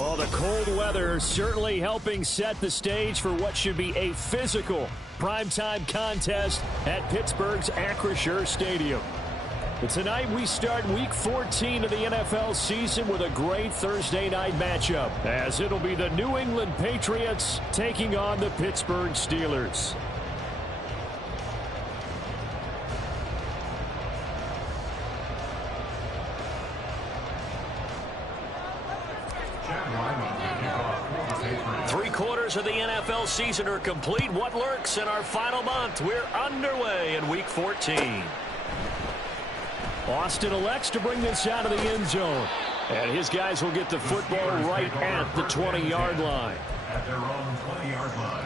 Oh, the cold weather certainly helping set the stage for what should be a physical primetime contest at Pittsburgh's Acrisure Stadium. But tonight we start Week 14 of the NFL season with a great Thursday night matchup, as it'll be the New England Patriots taking on the Pittsburgh Steelers. Three-quarters of the NFL season are complete. What lurks in our final month? We're underway in Week 14. Austin elects to bring this out of the end zone. And his guys will get the football right at the 20-yard line. At their own 20-yard line.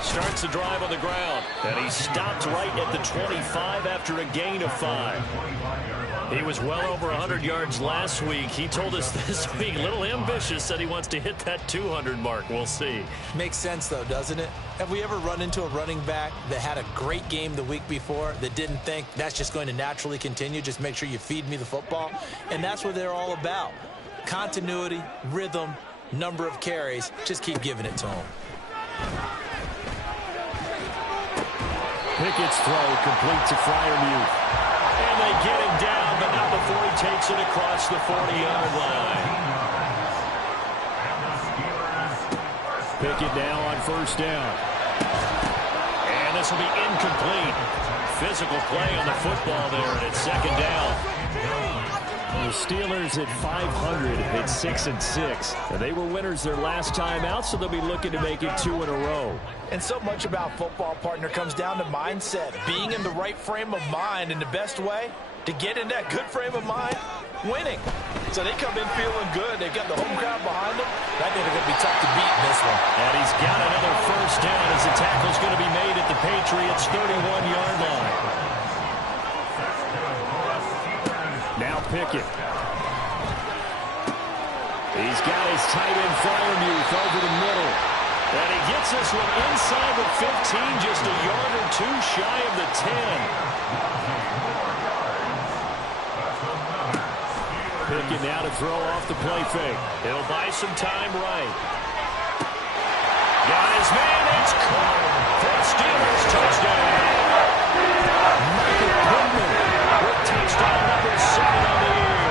Starts the drive on the ground, and he stopped right at the 25 after a gain of 5. He was well over 100 yards last week. He told us this week, a little ambitious, said he wants to hit that 200 mark. We'll see. Makes sense, though, doesn't it? Have we ever run into a running back that had a great game the week before that didn't think that's just going to naturally continue? Just make sure you feed me the football. And that's what they're all about. Continuity, rhythm, number of carries. Just keep giving it to them. Pickett's throw complete to Freiermuth. And they get him down, but not before he takes it across the 40-yard line. Pickett now on first down. And this will be incomplete. Physical play on the football there, and it's second down. The Steelers at 500 at 6-6. They were winners their last time out, so they'll be looking to make it 2 in a row. And so much about football, partner, comes down to mindset. Being in the right frame of mind, and the best way to get in that good frame of mind, winning. So they come in feeling good. They've got the home crowd behind them. I think they're going to be tough to beat in this one. And he's got another first down as the tackle's going to be made at the Patriots' 31-yard line. Now Pickett. He's got his tight end Freiermuth over the middle. And he gets this one inside the 15, just a yard or two shy of the 10. Pickett now to throw off the play fake. He'll buy some time right. Got his man, it's caught for a Steelers touchdown. Michael Pittman with touchdown number 7 on the year.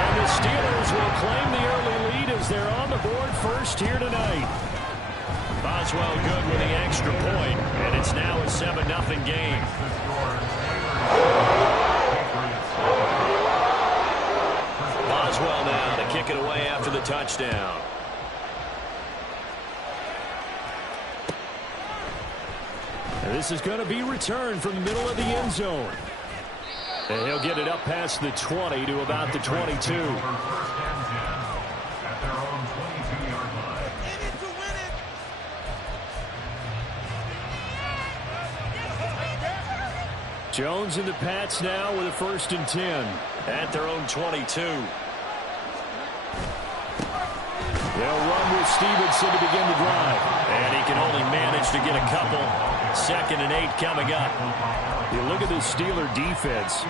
And the Steelers will claim the early lead as they're on the board first here tonight. Boswell good with the extra point, and it's now a 7-0 game. Boswell now to kick it away after the touchdown. And this is going to be returned from the middle of the end zone. And he'll get it up past the 20 to about the 22. Jones and the Pats now with a 1st and 10 at their own 22. They'll run with Stevenson to begin the drive. And he can only manage to get a couple. 2nd and 8 coming up. You look at the Steeler defense.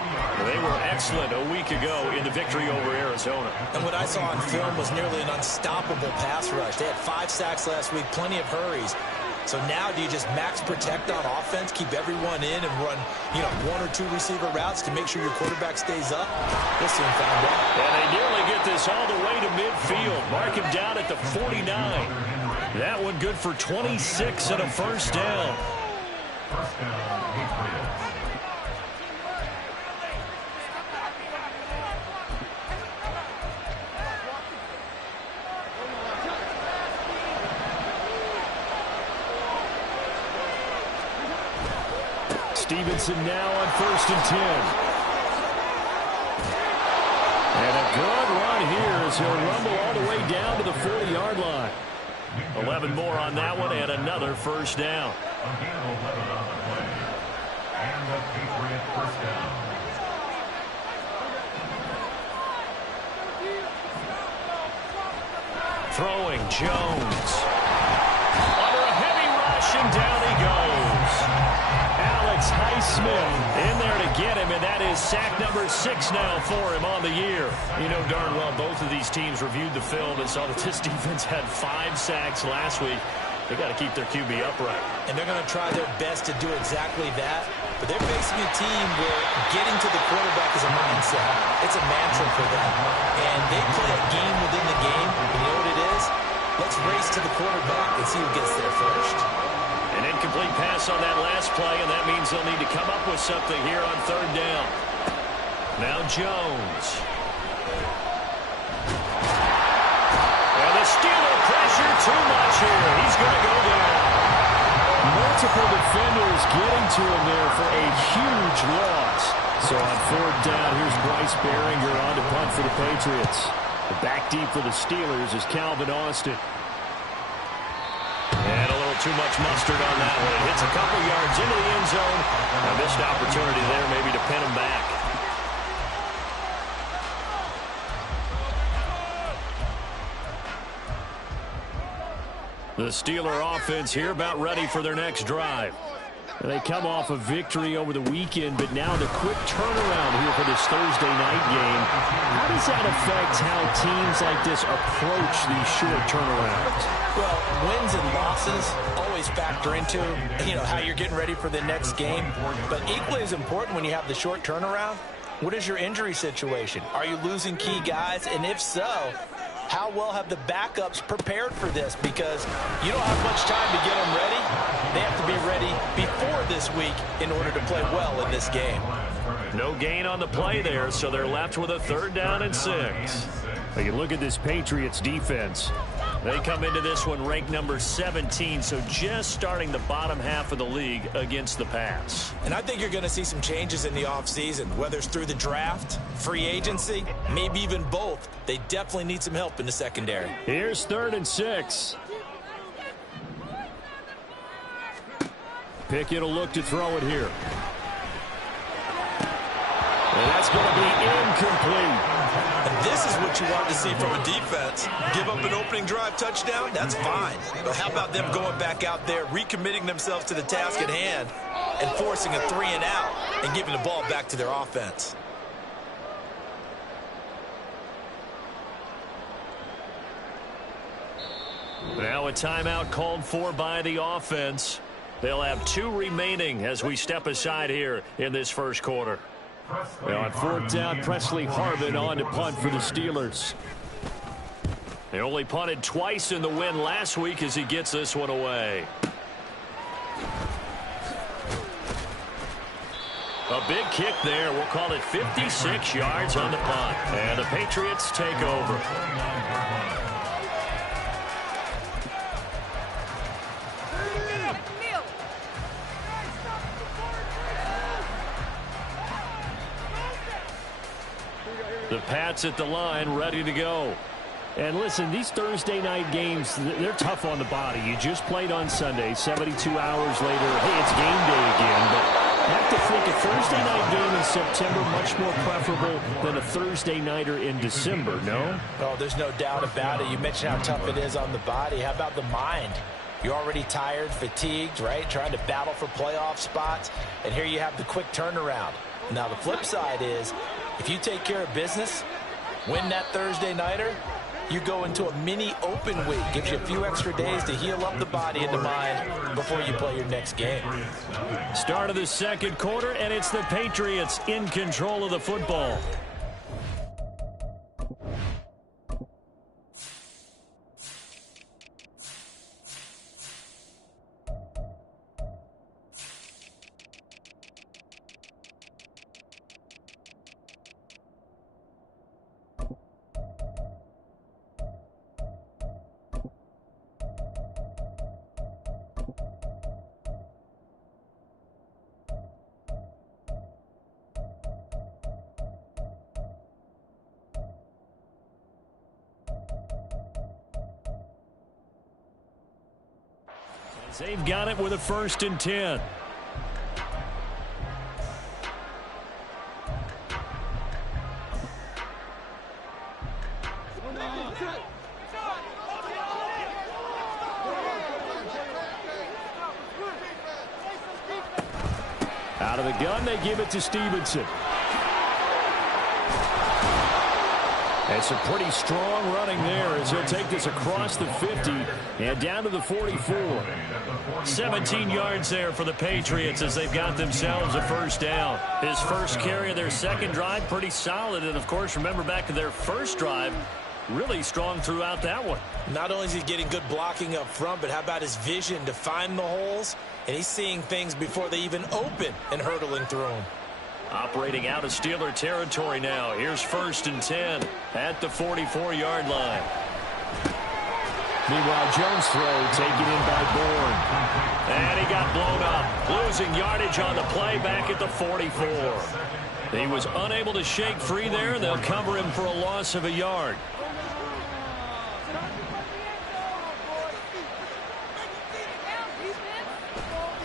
They were excellent a week ago in the victory over Arizona. And what I saw on film was nearly an unstoppable pass rush. They had 5 sacks last week, plenty of hurries. So now do you just max protect on offense, keep everyone in, and run, 1 or 2 receiver routes to make sure your quarterback stays up? We'll soon find out. And they nearly get this all the way to midfield. Mark him down at the 49. That one good for 26 and a first down. Stevenson now on 1st and 10. And a good run here as he'll rumble all the way down to the 40-yard line. 11 more on that one and another first down. Again, 11 on the play. And the Patriot first down. Throwing Jones. Under a heavy rush, and down he goes. Alex Highsmith in there to get him, and that is sack number 6 now for him on the year. You know darn well both of these teams reviewed the film and saw that this defense had 5 sacks last week. They got to keep their QB upright. And they're going to try their best to do exactly that. But they're facing a team where getting to the quarterback is a mindset. It's a mantra for them. And they play a game within the game. And you know what it is? Let's race to the quarterback and see who gets there first. An incomplete pass on that last play, and that means they'll need to come up with something here on 3rd down. Now Jones. And the Steeler pressure too much here. He's going to go down. Multiple defenders getting to him there for a huge loss. So on 4th down, here's Bryce Behringer on to punt for the Patriots. The back deep for the Steelers is Calvin Austin. And a little too much mustard on that one. It hits a couple yards into the end zone. A missed opportunity there maybe to pin him back. The Steeler offense here about ready for their next drive. They come off a victory over the weekend, but now the quick turnaround here for this Thursday night game. How does that affect how teams like this approach these short turnarounds? Well, wins and losses always factor into, how you're getting ready for the next game. But equally as important when you have the short turnaround, what is your injury situation? Are you losing key guys? And if so, how well have the backups prepared for this? Because you don't have much time to get them ready. They have to be ready before this week in order to play well in this game. No gain on the play there, so they're left with a 3rd down and 6. You look at this Patriots defense. They come into this one ranked number 17, so just starting the bottom half of the league against the pass. And I think you're going to see some changes in the offseason, whether it's through the draft, free agency, maybe even both. They definitely need some help in the secondary. Here's 3rd and 6. Pickett will look to throw it here. And that's going to be incomplete. And this is what you want to see from a defense. Give up an opening drive touchdown, that's fine. But how about them going back out there, recommitting themselves to the task at hand, and forcing a 3 and out, and giving the ball back to their offense? Now a timeout called for by the offense. They'll have 2 remaining as we step aside here in this first quarter. Now on 4th down, Presley Harvin on to punt for the Steelers. They only punted twice in the win last week as he gets this one away. A big kick there. We'll call it 56 yards on the punt. And the Patriots take over. The Pats at the line, ready to go. And listen, these Thursday night games, they're tough on the body. You just played on Sunday, 72 hours later, hey, it's game day again. But I have to think a Thursday night game in September much more preferable than a Thursday nighter in December, no? Oh, there's no doubt about it. You mentioned how tough it is on the body. How about the mind? You're already tired, fatigued, right? Trying to battle for playoff spots. And here you have the quick turnaround. Now, the flip side is, if you take care of business, win that Thursday nighter, you go into a mini open week. Gives you a few extra days to heal up the body and the mind before you play your next game. Start of the second quarter, and it's the Patriots in control of the football. They've got it with a 1st and 10. Out of the gun, they give it to Stevenson. And some pretty strong running there as he'll take this across the 50 and down to the 44. 17 yards there for the Patriots as they've got themselves a 1st down. His first carry of their 2nd drive, pretty solid. And, of course, remember back to their 1st drive, really strong throughout that one. Not only is he getting good blocking up front, but how about his vision to find the holes? And he's seeing things before they even open and hurtling through them. Operating out of Steeler territory now. Here's 1st and 10 at the 44-yard line. Meanwhile, Jones' throw taken in by Bourne. And he got blown up. Losing yardage on the play back at the 44. He was unable to shake free there. They'll cover him for a loss of a yard.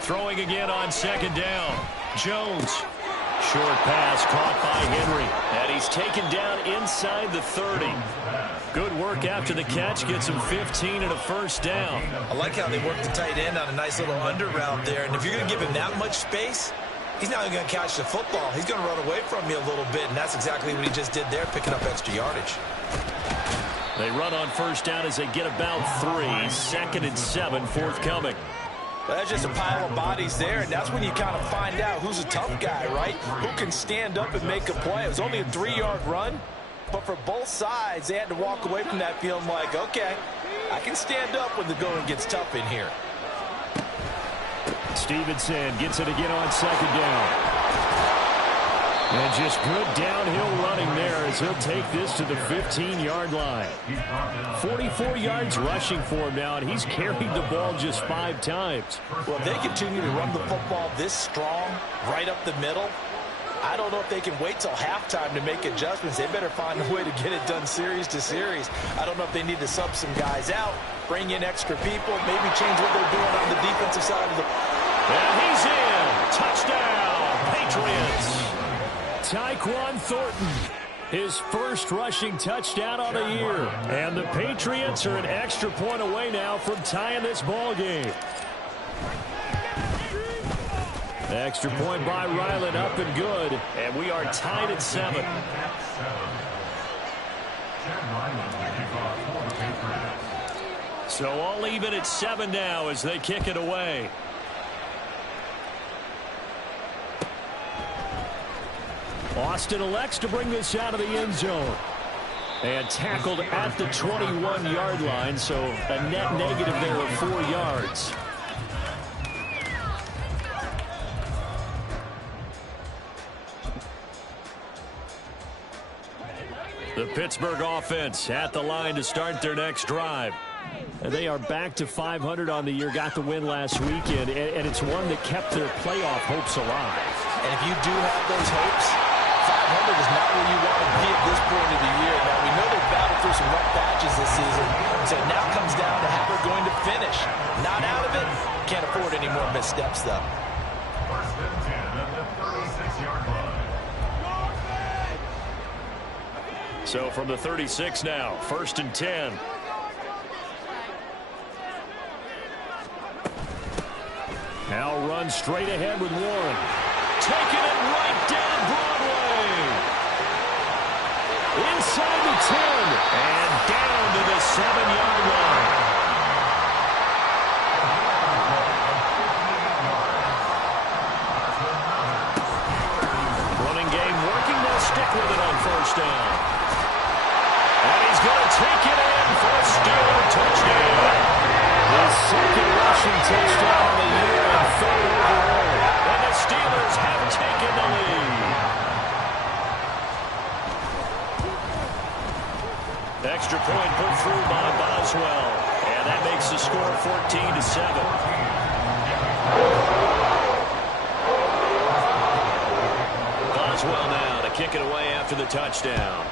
Throwing again on 2nd down. Jones. Short pass caught by Henry. And he's taken down inside the 30. Good work after the catch. Gets him 15 and a 1st down. I like how they work the tight end on a nice little under route there. And if you're going to give him that much space, he's not even going to catch the football. He's going to run away from you a little bit. And that's exactly what he just did there, picking up extra yardage. They run on 1st down as they get about 3. 2nd and 7 forthcoming. Well, that's just a pile of bodies there, and that's when you kind of find out who's a tough guy, right? Who can stand up and make a play. It was only a 3-yard run, but for both sides, they had to walk away from that feeling like, okay, I can stand up when the going gets tough in here. Stevenson gets it again on 2nd down. And just good downhill running there as he'll take this to the 15-yard line. 44 yards rushing for him now, and he's carried the ball just 5 times. Well, if they continue to run the football this strong, right up the middle, I don't know if they can wait till halftime to make adjustments. They better find a way to get it done series to series. I don't know if they need to sub some guys out, bring in extra people, maybe change what they're doing on the defensive side of the... And he's in. Touchdown, Patriots. Tyquan Thornton, his 1st rushing touchdown on the year. And the Patriots are an extra point away now from tying this ball game. Extra point by Ryland, up and good. And we are tied at 7. So all even at 7 now as they kick it away. Austin elects to bring this out of the end zone. And tackled at the 21-yard line, so a net negative there of 4 yards. The Pittsburgh offense at the line to start their next drive. And they are back to 500 on the year, got the win last weekend, and it's one that kept their playoff hopes alive. And if you do have those hopes, 500 is not where you want to be at this point of the year. Now, we know they've battled through some rough patches this season, so it now comes down to how they're going to finish. Not out of it. Can't afford any more missteps, though. 1st and 10 at the 36-yard line. So from the 36 now, 1st and 10. Now runs straight ahead with Warren. Taking it right down Broadway. Inside the 10. And down to the 7-yard line. Running game working. They'll stick with it on 1st down. And he's going to take it in for a Steeler touchdown. His 2nd rushing touchdown of the year and 3rd overall. And the Steelers have taken the lead. Extra point put through by Boswell. And that makes the score 14-7. Boswell now to kick it away after the touchdown.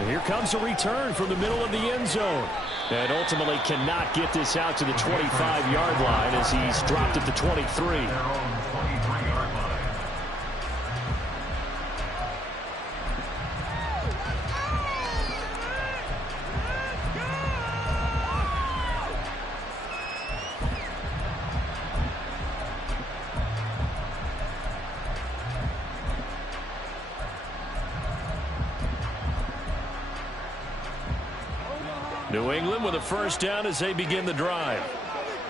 And here comes a return from the middle of the end zone. And ultimately cannot get this out to the 25-yard line as he's dropped at the 23. New England with a first down as they begin the drive.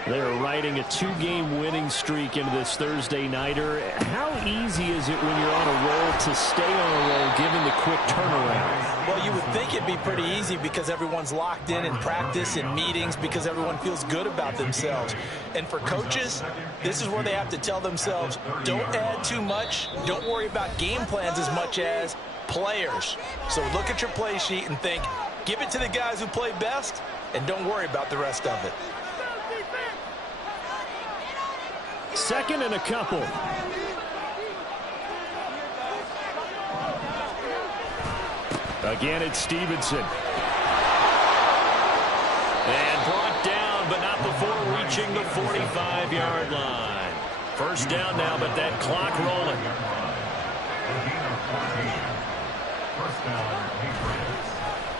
They're riding a 2-game winning streak into this Thursday nighter. How easy is it when you're on a roll to stay on a roll given the quick turnaround? Well, you would think it'd be pretty easy because everyone's locked in practice and meetings because everyone feels good about themselves. And for coaches, this is where they have to tell themselves, don't add too much. Don't worry about game plans as much as players. So look at your play sheet and think, give it to the guys who play best, and don't worry about the rest of it. Second and a couple. Again, it's Stevenson. And brought down, but not before reaching the 45-yard line. First down now, but that clock rolling.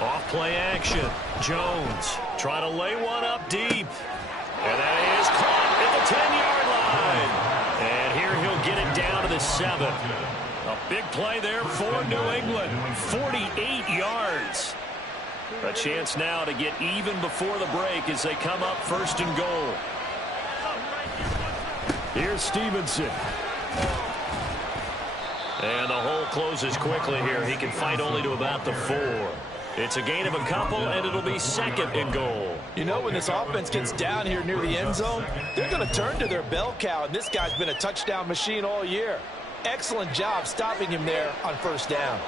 Off play action. Jones trying to lay one up deep. And that is caught at the 10-yard line. And here he'll get it down to the 7. A big play there for New England. 48 yards. A chance now to get even before the break as they come up first and goal. Here's Stevenson. And the hole closes quickly here. He can fight only to about the 4. It's a gain of a couple, and it'll be second and goal. You know, when this offense gets down here near the end zone, they're going to turn to their bell cow, and this guy's been a touchdown machine all year. Excellent job stopping him there on first down.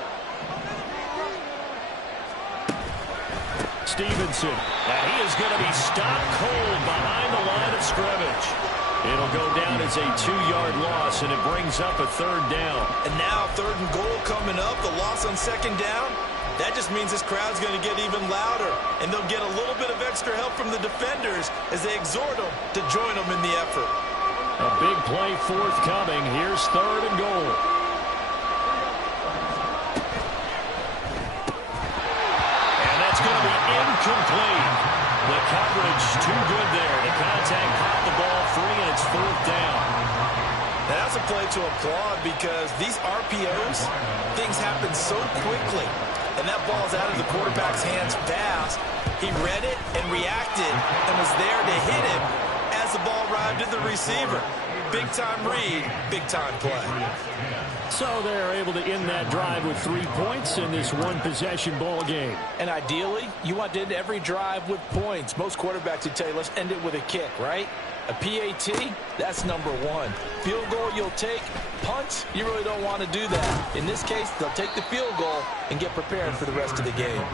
Stevenson. And he is going to be stopped cold behind the line of scrimmage. It'll go down as a 2-yard loss, and it brings up a third down. And now third and goal coming up, the loss on second down. That just means this crowd's going to get even louder, and they'll get a little bit of extra help from the defenders as they exhort them to join them in the effort. A big play forthcoming. Here's third and goal. And that's going to be incomplete. The coverage too good there. The contact popped the ball free, and it's fourth down. And that's a play to applaud because these RPOs, things happen so quickly. And that ball's out of the quarterback's hands fast. He read it and reacted and was there to hit him as the ball arrived at the receiver. Big-time read, big-time play. So they're able to end that drive with 3 points in this one-possession ball game. And ideally, you want to end every drive with points. Most quarterbacks would tell you, let's end it with a kick, right? A PAT, that's number 1. Field goal you'll take. Punts, you really don't want to do that. In this case, they'll take the field goal and get prepared for the rest of the game.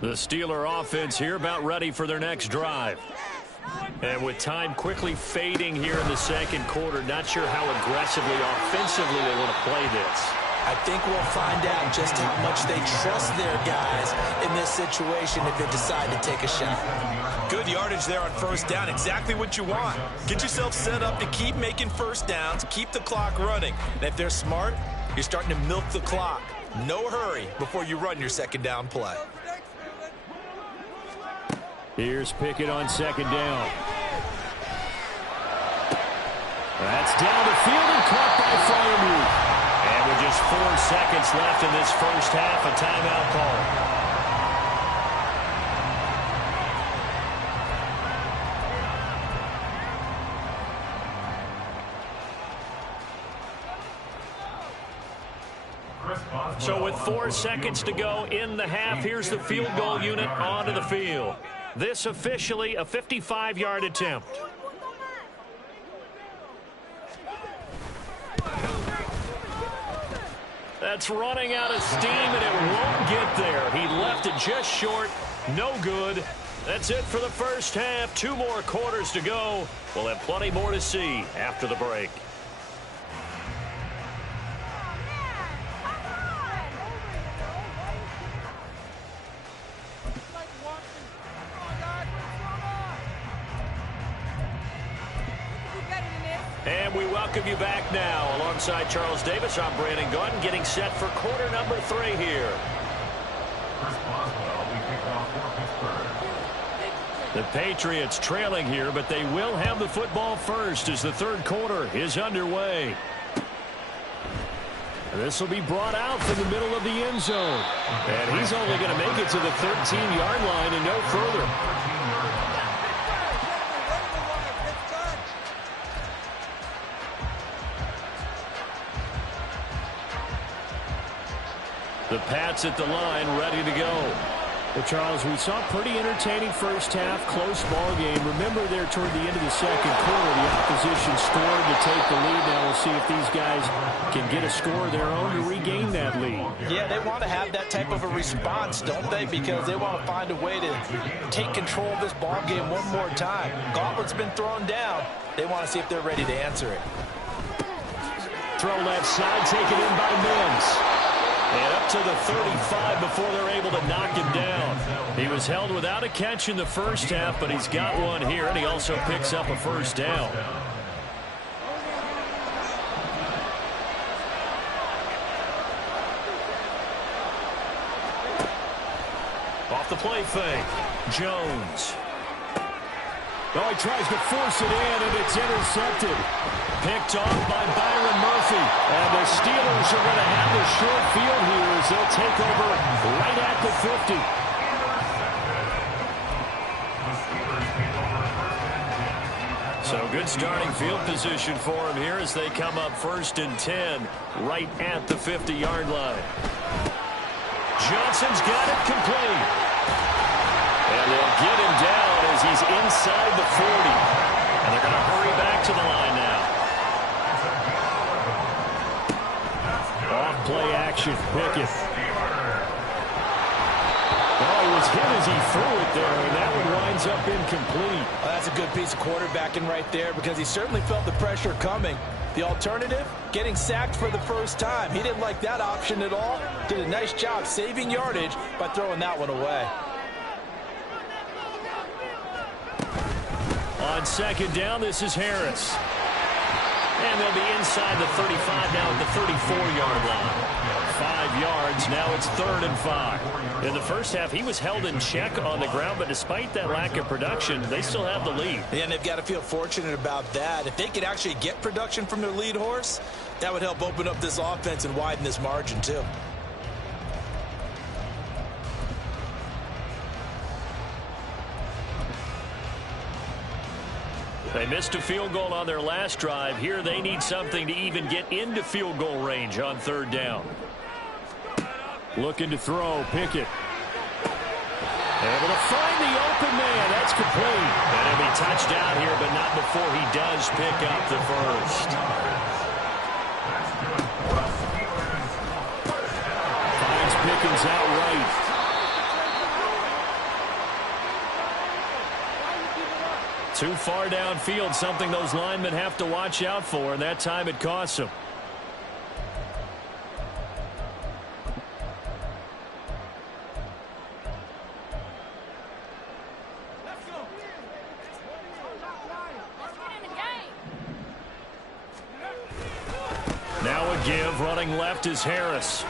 The Steeler offense here about ready for their next drive. And with time quickly fading here in the second quarter, not sure how aggressively, offensively they want to play this. I think we'll find out just how much they trust their guys in this situation if they decide to take a shot. Good yardage there on first down. Exactly what you want. Get yourself set up to keep making first downs, keep the clock running. And if they're smart, you're starting to milk the clock. No hurry before you run your second down play. Here's Pickett on second down. That's down the field and caught by Freiermuth. And with just 4 seconds left in this first half, a timeout call. So with 4 seconds to go in the half, here's the field goal unit onto the field. This officially a 55-yard attempt. That's running out of steam, and it won't get there. He left it just short. No good. That's it for the first half. 2 more quarters to go. We'll have plenty more to see after the break. And we welcome you back now. Alongside Charles Davis, I'm Brandon Gordon, getting set for quarter number 3 here. The Patriots trailing here, but they will have the football first as the third quarter is underway. This will be brought out from the middle of the end zone. And he's only going to make it to the 13-yard line and no further. The Pats at the line, ready to go. Well, Charles, we saw a pretty entertaining first half, close ball game. Remember there toward the end of the second quarter, the opposition scored to take the lead. Now we'll see if these guys can get a score of their own to regain that lead. Yeah, they want to have that type of a response, don't they? Because they want to find a way to take control of this ball game one more time. Gauntlet's been thrown down. They want to see if they're ready to answer it. Throw left side, taken in by Mims. And up to the 35 before they're able to knock him down. He was held without a catch in the first half, but he's got one here, and he also picks up a first down. Off the play fake, Jones. Oh, he tries to force it in, and it's intercepted. Picked off by Byron Murphy. And the Steelers are going to have the short field here as they'll take over right at the 50. So good starting field position for him here as they come up 1st and 10 right at the 50-yard line. Johnson's got it complete. And they'll get him down as he's inside the 40. And they're going to hurry back to the line now. Off play action, Pickett. Oh, he was hit as he threw it there, and that one winds up incomplete. Well, that's a good piece of quarterbacking right there because he certainly felt the pressure coming. The alternative, getting sacked for the first time. He didn't like that option at all. Did a nice job saving yardage by throwing that one away. On 2nd down, this is Harris. And they'll be inside the 35 now at the 34-yard line. 5 yards, now it's 3rd and 5. In the first half, he was held in check on the ground, but despite that lack of production, they still have the lead. Yeah, and they've got to feel fortunate about that. If they could actually get production from their lead horse, that would help open up this offense and widen this margin too. They missed a field goal on their last drive. Here they need something to even get into field goal range on 3rd down. Looking to throw, Pickett. Able to find the open man. That's complete. And he'll be touched out here, but not before he does pick up the first. Finds Pickens outright. Too far downfield, something those linemen have to watch out for, and that time it costs them. Now a give, running left is Harris.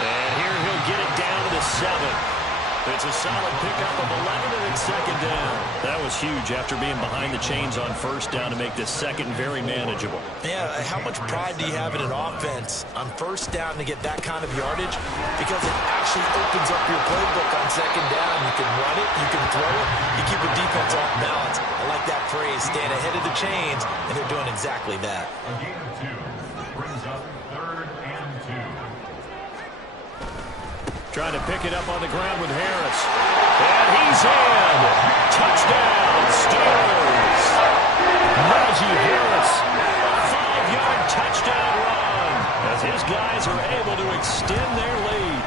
And here he'll get it down to the 7. It's a solid pickup of 11, and it's 2nd down. That was huge after being behind the chains on 1st down to make this 2nd very manageable. Yeah, how much pride do you have in an offense on 1st down to get that kind of yardage? Because it actually opens up your playbook on 2nd down. You can run it, you can throw it, you keep the defense off balance. I like that phrase, stand ahead of the chains, and they're doing exactly that. A gain of 2 brings up 3rd and 2. Trying to pick it up on the ground with Harris. And he's in. Touchdown, Steelers. Najee Harris. 5-yard touchdown run as his guys are able to extend their lead.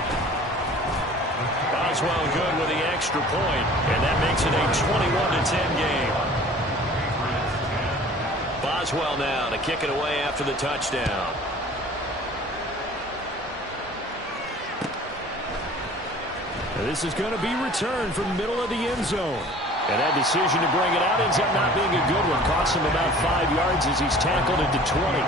Boswell good with the extra point, and that makes it a 21-10 game. Boswell now to kick it away after the touchdown. This is going to be returned from the middle of the end zone. And that decision to bring it out ends up not being a good one. Costs him about 5 yards as he's tackled into 20.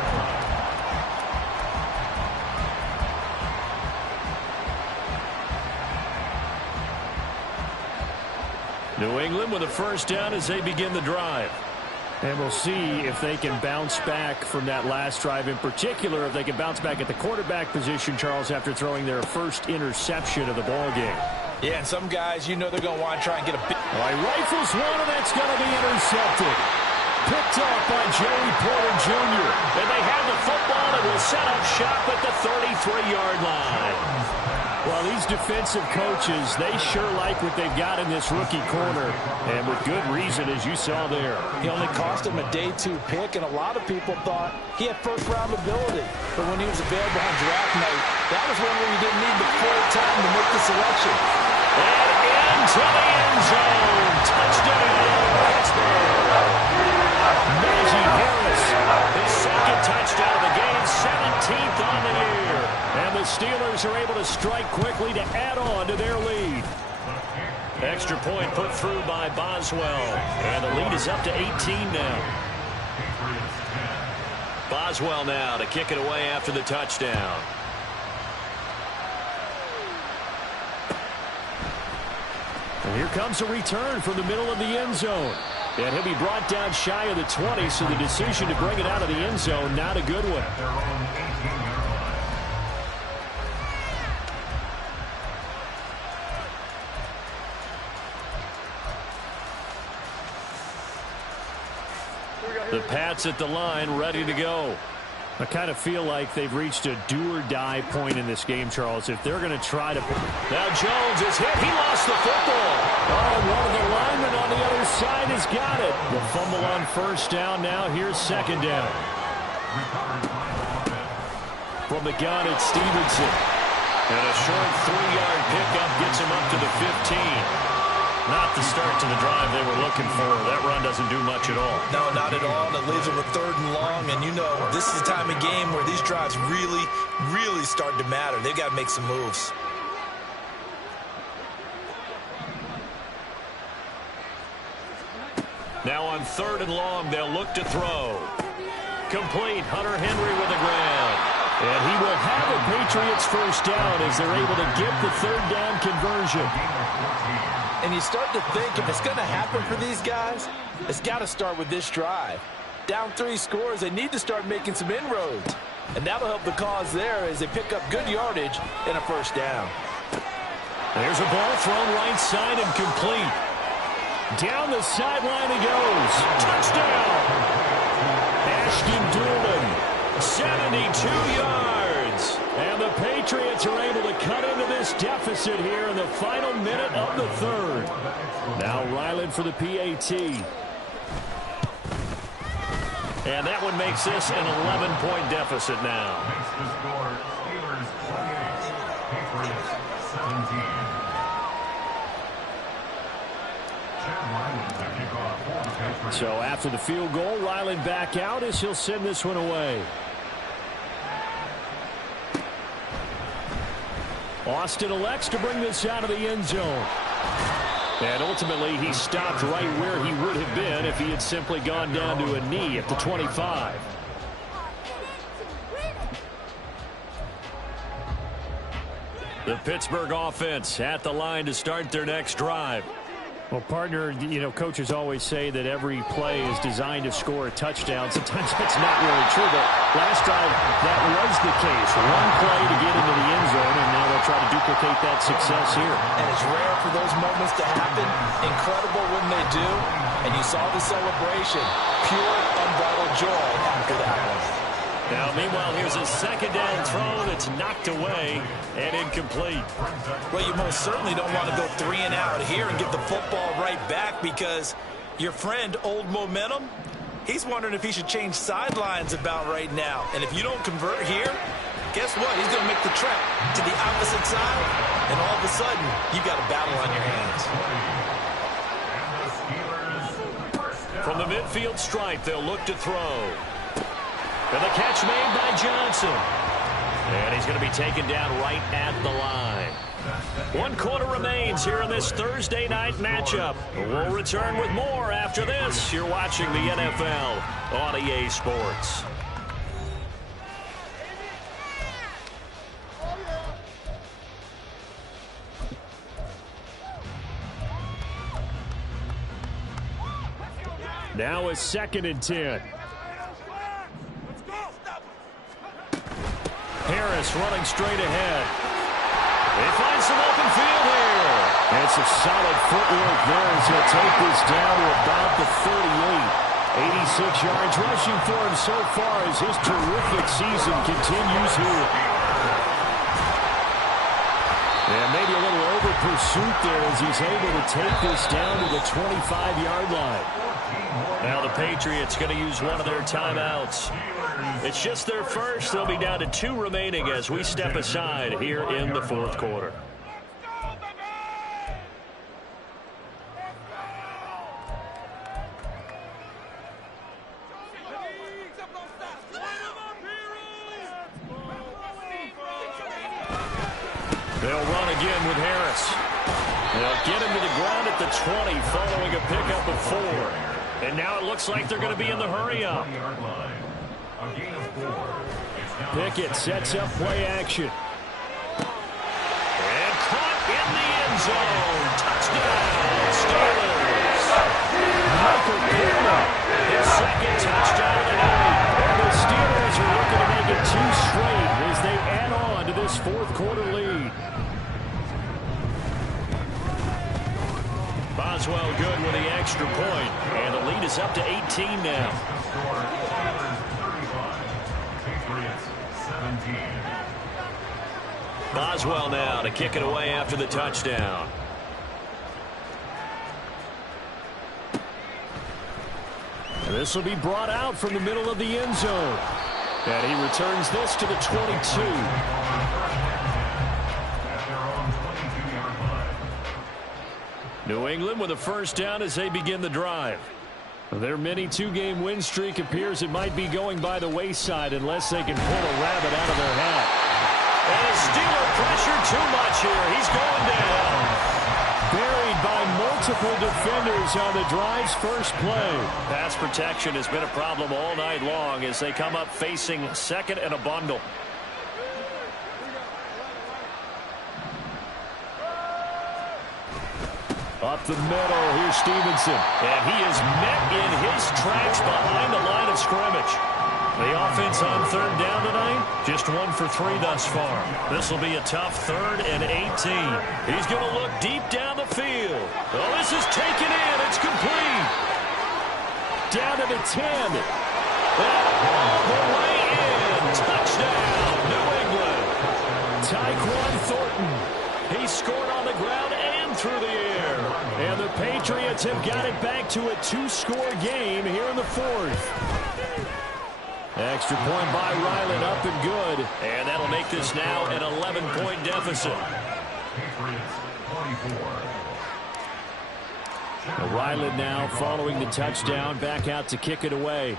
New England with a first down as they begin the drive. And we'll see if they can bounce back from that last drive, in particular if they can bounce back at the quarterback position, Charles, after throwing their first interception of the ball game. Yeah, and some guys, you know they're going to want to try and get a big... All right, rifles one, and that's going to be intercepted. Picked off by Joey Porter Jr. And they have the football and will set up shop at the 33-yard line. Well, these defensive coaches, they sure like what they've got in this rookie corner, and with good reason, as you saw there. He only cost him a day 2 pick, and a lot of people thought he had first-round ability. But when he was available on draft night, that was when we didn't need the full time to make the selection. And into the end zone. Touchdown, Pittsburgh. Najee Harris, His second touchdown of the game, 17th on the year. and the Steelers are able to strike quickly to add on to their lead. Extra point put through by Boswell, and the lead is up to 18 now. Boswell now to kick it away after the touchdown. And here comes a return from the middle of the end zone. And he'll be brought down shy of the 20, so the decision to bring it out of the end zone, not a good one. The Pats at the line, ready to go. I kind of feel like they've reached a do-or-die point in this game, Charles. If they're going to try to... Now Jones is hit. He lost the football. Oh, one of the linemen on the other side has got it. The fumble on first down now. Here's second down. From the gun, it's Stevenson. And a short 3-yard pickup gets him up to the 15. Not the start to the drive they were looking for. That run doesn't do much at all. No, not at all. And it leaves them with 3rd and long. And you know, this is the time of game where these drives really, really start to matter. They've got to make some moves. Now on 3rd and long, they'll look to throw. Complete. Hunter Henry with the ground. And he will have the Patriots first down as they're able to get the 3rd down conversion. And you start to think if it's going to happen for these guys, it's got to start with this drive. Down 3 scores, they need to start making some inroads. And that'll help the cause there as they pick up good yardage and a first down. There's a ball thrown right side and complete. Down the sideline he goes. Touchdown! Ashton Dulin, 72 yards. And the Patriots are able to cut into this deficit here in the final minute of the 3rd. Now Ryland for the PAT. And that one makes this an 11-point deficit now. So after the field goal, Ryland back out as he'll send this one away. Austin elects to bring this out of the end zone. And ultimately, he stopped right where he would have been if he had simply gone down to a knee at the 25. The Pittsburgh offense at the line to start their next drive. Well, partner, you know, coaches always say that every play is designed to score a touchdown. Sometimes that's not really true, but last drive, that was the case. One play to get into the end zone, and now they'll try to duplicate that success here. And it's rare for those moments to happen. Incredible when they do. And you saw the celebration. Pure, unbridled joy after that one. Now, meanwhile, here's a 2nd down throw that's knocked away and incomplete. Well, you most certainly don't want to go 3 and out here and get the football right back because your friend, Old Momentum, he's wondering if he should change sidelines about right now. And if you don't convert here, guess what? He's going to make the trek to the opposite side, and all of a sudden, you got a battle midfield stripe. They'll look to throw. And the catch made by Johnson. And he's going to be taken down right at the line. 1 quarter remains here in this Thursday night matchup. We'll return with more after this. You're watching the NFL on EA Sports. Now a 2nd and 10. Harris running straight ahead. They find some open field here. And some solid footwork there as he'll take this down to about the 38. 86 yards rushing for him so far as his terrific season continues here. And maybe a little over pursuit there as he's able to take this down to the 25-yard line. Now the Patriots going to use one of their timeouts. It's just their first. They'll be down to 2 remaining as we step aside here in the 4th quarter. They'll run again with Harris. They'll get him to the ground at the 20 following a pickup of 4. And now it looks like they're going to be in the hurry-up. Pickett sets up play action. And caught in the end zone. Touchdown, Steelers. Michael Pittman, His 2nd touchdown of the night. and the Steelers are looking to make it 2 straight as they add on to this 4th quarter lead. Boswell good with the extra point. And the lead is up to 18 now. Boswell now to kick it away after the touchdown. And this will be brought out from the middle of the end zone. And he returns this to the 22. New England with a first down as they begin the drive. Their mini 2-game win streak appears it might be going by the wayside unless they can pull a rabbit out of their hat. And a Steeler pressure too much here. He's going down. Buried by multiple defenders on the drive's first play. Pass protection has been a problem all night long as they come up facing 2nd and a bundle. Up the middle, here's Stevenson. And he is met in his tracks behind the line of scrimmage. The offense on 3rd down tonight, just 1 for 3 thus far. This will be a tough 3rd and 18. He's going to look deep down the field. Oh, this is taken in. It's complete. Down to the 10. All the way in. Touchdown, New England. Tyquan Thornton. He scored on the ground and through the air. And the Patriots have got it back to a 2-score game here in the 4th. Extra point by Ryland, up and good. And that'll make this now an 11-point deficit. Ryland now following the touchdown, back out to kick it away.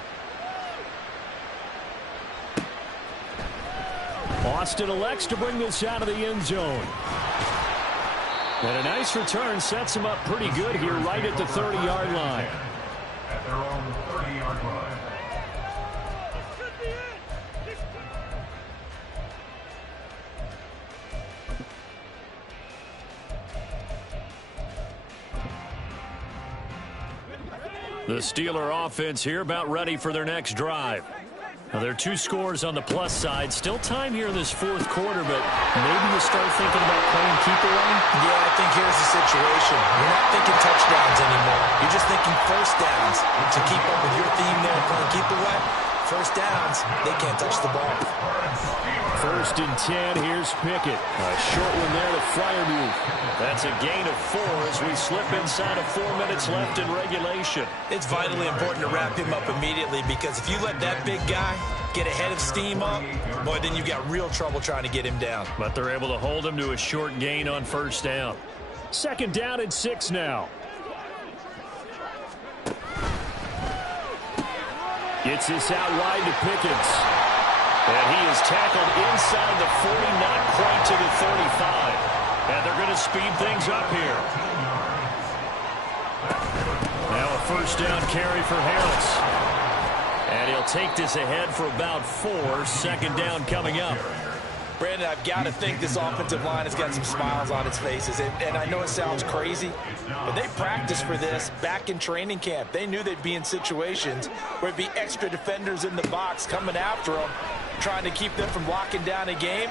Austin elects to bring this out of the end zone. And a nice return sets him up pretty good here right at the 30-yard line. At their own 30-yard line. The Steeler offense here about ready for their next drive. Now, there are 2 scores on the plus side. Still time here in this 4th quarter, but maybe you start thinking about playing keep away. Yeah, I think here's the situation. You're not thinking touchdowns anymore. You're just thinking first downs. To keep up with your theme there, playing keep away, first downs, they can't touch the ball. 1st and 10, here's Pickett. A short one there to Freiermuth. That's a gain of 4 as we slip inside of 4 minutes left in regulation. It's vitally important to wrap him up immediately because if you let that big guy get ahead of steam up, boy, then you got real trouble trying to get him down. But they're able to hold him to a short gain on 1st down. 2nd down and 6 now. Gets this out wide to Pickens. And he is tackled inside the 40, not quite to the 35. And they're going to speed things up here. Now a first down carry for Harris. And he'll take this ahead for about 4. Second down coming up. Brandon, I've got to think this offensive line has got some smiles on its faces. And I know it sounds crazy, but they practiced for this back in training camp. They knew they'd be in situations where it'd be extra defenders in the box coming after them, trying to keep them from locking down a game.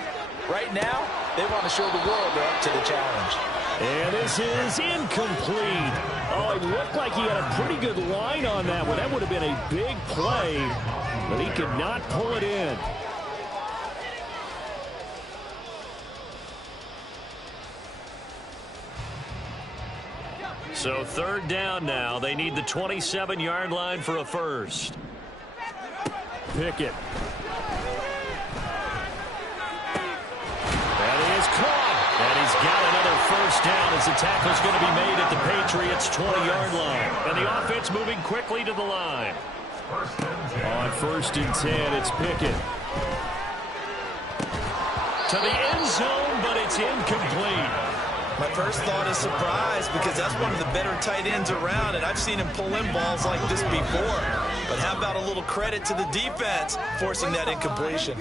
Right now, they want to show the world they're up to the challenge. And this is incomplete. Oh, it looked like he had a pretty good line on that one. That would have been a big play, but he could not pull it in. So third down now. They need the 27-yard line for a first. Pickett. That is caught. And he's got another first down as the tackle's going to be made at the Patriots' 20-yard line. And the offense moving quickly to the line. On first and 10, it's Pickett. To the end zone, but it's incomplete. My first thought is surprise because that's one of the better tight ends around, and I've seen him pull in balls like this before. But how about a little credit to the defense forcing that incompletion?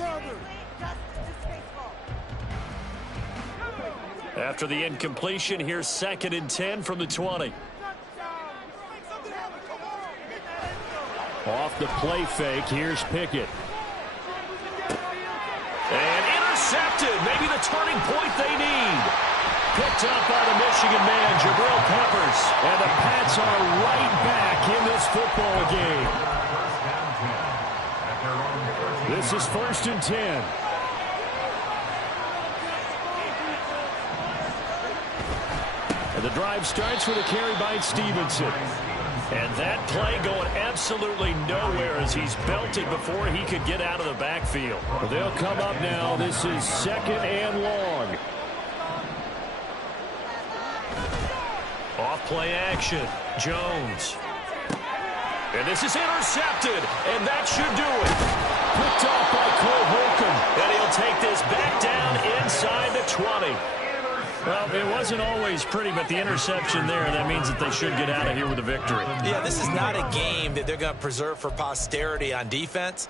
After the incompletion, here's second and 10 from the 20. Off the play fake, here's Pickett. And intercepted. Maybe the turning point they need. Picked up by the Michigan man, Jabril Peppers. And the Pats are right back in this football game. This is first and 10. And the drive starts with a carry by Stevenson. And that play going absolutely nowhere as he's belted before he could get out of the backfield. They'll come up now. This is second and long. Off play action. Jones. And this is intercepted. And that should do it. Picked off by Cole Holcomb. And he'll take this back down inside the 20. Well, it wasn't always pretty, but the interception there, that means that they should get out of here with a victory. Yeah, this is not a game that they're going to preserve for posterity on defense,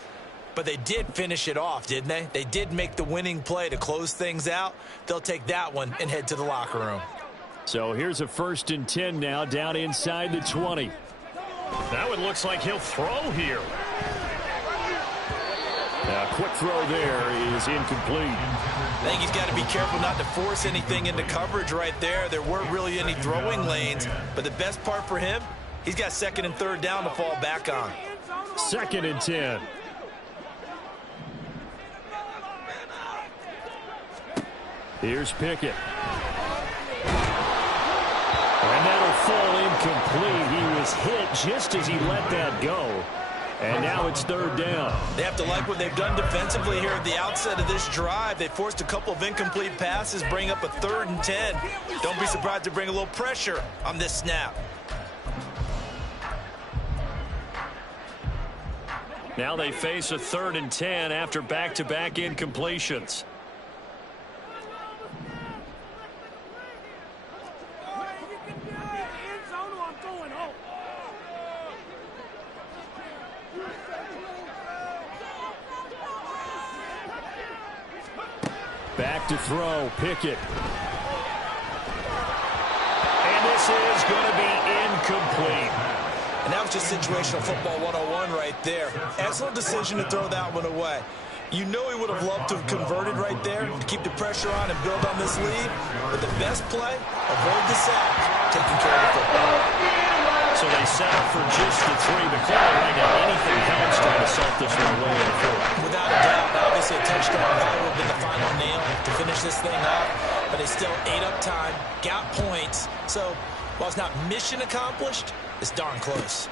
but they did finish it off, didn't they? They did make the winning play to close things out. They'll take that one and head to the locker room. So here's a first and 10 now, down inside the 20. Now it looks like he'll throw here. Now, quick throw there is incomplete. I think he's got to be careful not to force anything into coverage right there. There weren't really any throwing lanes, but the best part for him, he's got second and third down to fall back on. Second and 10. Here's Pickett. And that'll fall incomplete. He was hit just as he let that go. And now it's third down. They have to like what they've done defensively here at the outset of this drive. They forced a couple of incomplete passes, bring up a third and 10. Don't be surprised to bring a little pressure on this snap. Now they face a third and 10 after back-to-back incompletions. Back to throw, Pickett. And this is going to be incomplete. And that was just situational football 101 right there. Excellent decision to throw that one away. You know he would have loved to have converted right there to keep the pressure on and build on this lead. But the best play, avoid the sack, taking care of the football. So they set up for just the 3, but clearly right now anything helps trying to salt this one away in the 4th. Without a doubt, obviously a touchdown probably would have been the final nail to finish this thing up. But they still ate up time, got points. So while it's not mission accomplished, it's darn close.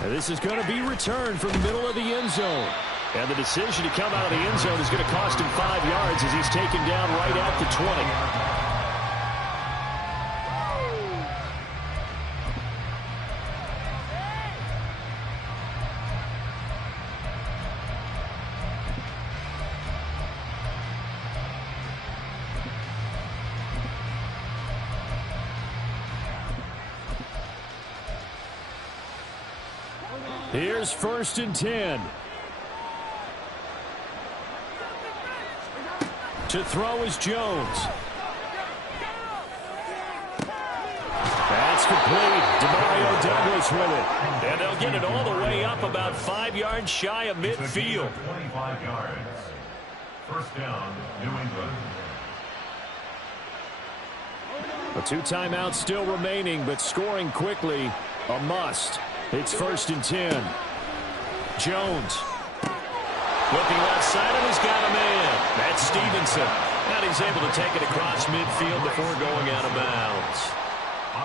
And this is going to be returned from the middle of the end zone. And the decision to come out of the end zone is going to cost him 5 yards as he's taken down right at the 20. Here's 1st and 10. To throw is Jones. That's complete. Demario Douglas with it. And they'll get it all the way up about 5 yards shy of midfield. 25 yards. First down, New England. A 2 timeouts still remaining, but scoring quickly, a must. It's 1st and 10. Jones. Looking left side, and he's got a man. That's Stevenson. And he's able to take it across midfield before going out of bounds.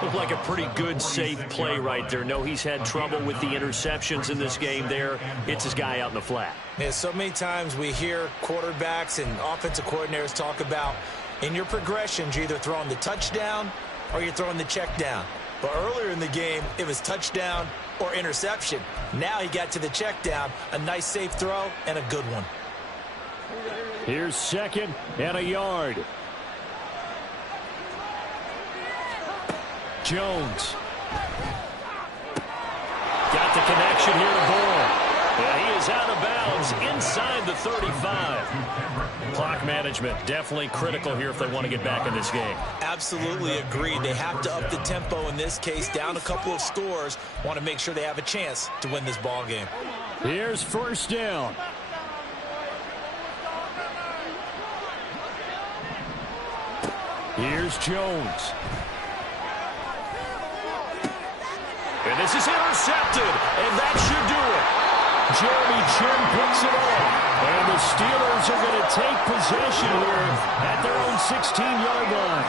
Looked like a pretty good, safe play right there. No, he's had trouble with the interceptions in this game there. Hits his guy out in the flat. Yeah, so many times we hear quarterbacks and offensive coordinators talk about in your progressions, you're either throwing the touchdown or you're throwing the check down. But earlier in the game, it was touchdown or interception. Now he got to the check down, a nice safe throw, and a good one. Here's 2nd and a yard. Jones. Got the connection here to Bourne. And he is out of bounds inside the 35. Clock management definitely critical here if they want to get back in this game. Absolutely agreed. They have to up the tempo in this case, down a couple of scores. Want to make sure they have a chance to win this ball game. Here's 1st down. Here's Jones. And this is intercepted, and that should do it. Jeremy Chin picks it off. And the Steelers are going to take possession here at their own 16-yard line.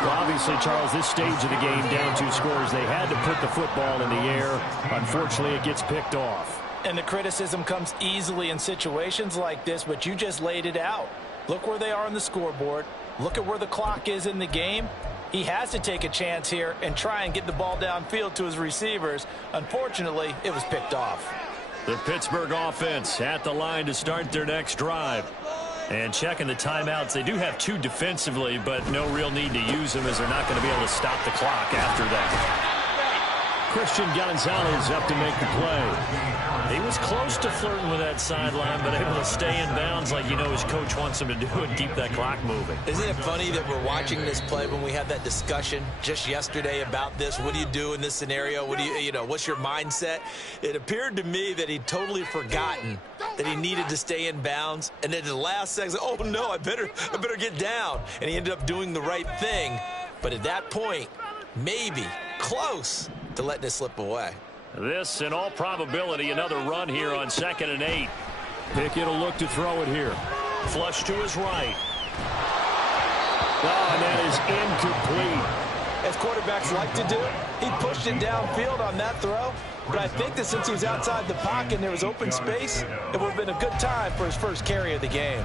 Well, obviously, Charles, this stage of the game, down 2 scores, they had to put the football in the air. Unfortunately, it gets picked off. And the criticism comes easily in situations like this, but you just laid it out. Look where they are on the scoreboard. Look at where the clock is in the game. He has to take a chance here and try and get the ball downfield to his receivers. Unfortunately, it was picked off. The Pittsburgh offense at the line to start their next drive. And checking the timeouts, they do have 2 defensively, but no real need to use them as they're not going to be able to stop the clock after that. Christian Gonzalez up to make the play. He was close to flirting with that sideline, but able to stay in bounds like you know his coach wants him to do and keep that clock moving. Isn't it funny that we're watching this play when we had that discussion just yesterday about this? What do you do in this scenario? What do you know, what's your mindset? It appeared to me that he'd totally forgotten that he needed to stay in bounds. And then in the last second, oh no, I better get down. And he ended up doing the right thing. But at that point, maybe close to letting it slip away. This, in all probability, another run here on 2nd and 8. Pickett will look to throw it here. Flush to his right. Oh, and that is incomplete. As quarterbacks like to do, he pushed it downfield on that throw. But I think that since he was outside the pocket and there was open space, it would have been a good time for his first carry of the game.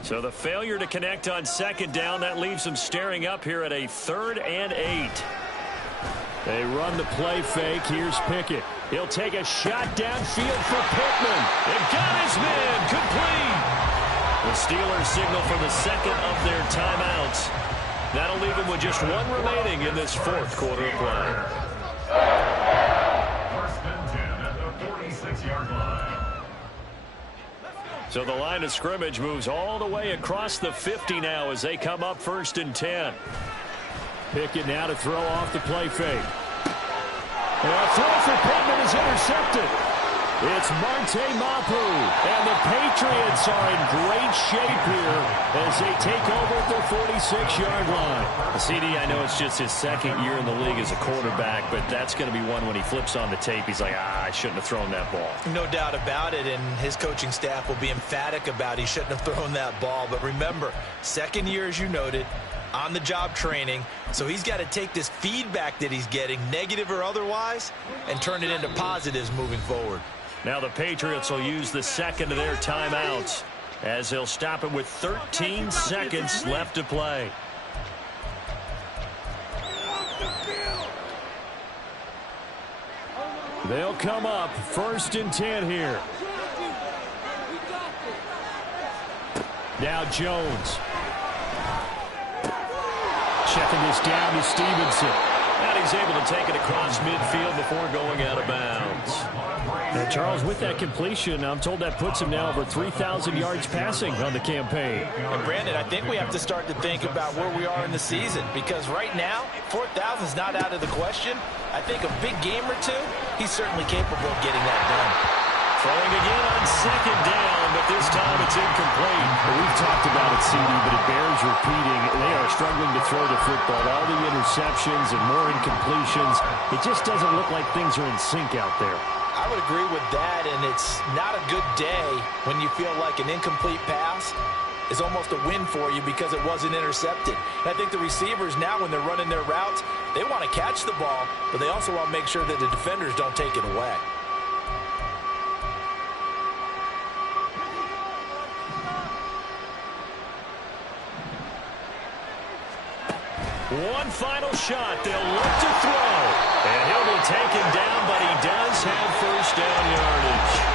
So the failure to connect on 2nd down, that leaves them staring up here at a 3rd and 8. They run the play fake. Here's Pickett. He'll take a shot downfield for Pittman. They've got his man complete. The Steelers signal for the 2nd of their timeouts. That'll leave them with just 1 remaining in this 4th quarter of play. 1st and 10 at the 46-yard line. So the line of scrimmage moves all the way across the 50 now as they come up 1st and 10. Pickett now to throw off the play fake. And a throw for Pittman is intercepted. It's Marte Mapu. And the Patriots are in great shape here as they take over at their 46-yard line. CD, I know it's just his 2nd year in the league as a quarterback, but that's going to be one when he flips on the tape. He's like, I shouldn't have thrown that ball. No doubt about it, and his coaching staff will be emphatic about he shouldn't have thrown that ball. But remember, 2nd year, as you noted, on-the-job training, so he's got to take this feedback that he's getting, negative or otherwise, and turn it into positives moving forward. Now the Patriots will use the 2nd of their timeouts as they'll stop it with 13 seconds left to play. They'll come up 1st and 10 here. Now Jones. Checking this down to Stevenson. And he's able to take it across midfield before going out of bounds. And Charles, with that completion, I'm told that puts him now over 3,000 yards passing on the campaign. And Brandon, I think we have to start to think about where we are in the season, because right now, 4,000 is not out of the question. I think a big game or two, he's certainly capable of getting that done. Throwing again on second down, but this time it's incomplete. Well, we've talked about it, CD, but it bears repeating. They are struggling to throw the football. All the interceptions and more incompletions. It just doesn't look like things are in sync out there. I would agree with that, and it's not a good day when you feel like an incomplete pass is almost a win for you because it wasn't intercepted. And I think the receivers now, when they're running their routes, they want to catch the ball, but they also want to make sure that the defenders don't take it away. One final shot. They'll look to throw. And he'll be taken down, but he does have first down yardage.